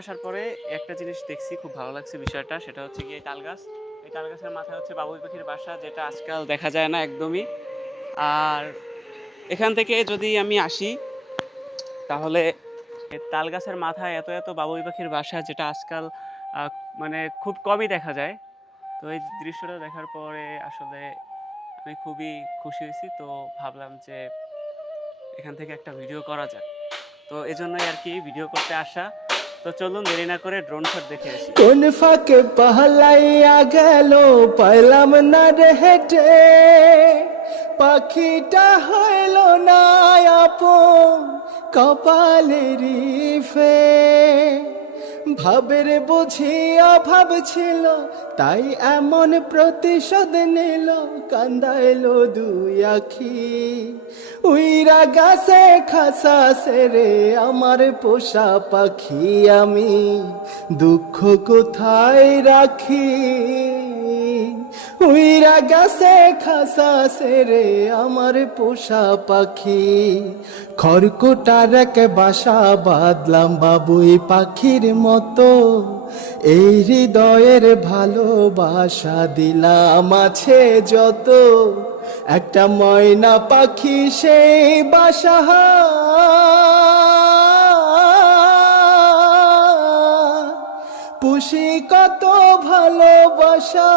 আসার পরে একটা জিনিস দেখছি, খুব ভালো লাগছে বিষয়টা। সেটা হচ্ছে গিয়ে তাল গাছ। এই তাল গাছের মাথায় হচ্ছে বাবুই পাখির বাসা, যেটা আজকাল দেখা যায় না একদমই। আর এখান থেকে যদি আমি আসি, তাহলে তাল গাছের মাথায় এত এত বাবুই পাখির বাসা, যেটা আজকাল আহ, মানে খুব কমই দেখা যায়। তো এই দৃশ্যটা দেখার পরে আসলে আমি খুবই খুশি হয়েছি। তো ভাবলাম যে এখান থেকে একটা ভিডিও করা যাক। তো এজন্যই আর কি ভিডিও করতে আসা। তো চলুন দেরি না করে ড্রোন শট দেখে আসি। কোন ফাঁকে পাহলাইয়া গেল পাইলাম না রে হেঁটে, পাখিটা হইল না আপন কপালেরই ফে। ভাবের বুঝি অভাব ছিল, তাই এমন প্রতিশোধ নিল, কান্দাইলো দুই আখি। উইরা গাছে খাসা সেরে আমার পোষা পাখি, আমি দুঃখ কোথায় রাখি। উইরা গাছে খাসা সেরে আমার পোষা পাখি, খড়কুটার এক বাসা বাঁধলাম বাবুই পাখির মতো। এই হৃদয়ের ভালোবাসা দিলাম আছে যত, একটা ময়না পাখি সেই বাসা পুষি কত ভালোবাসা।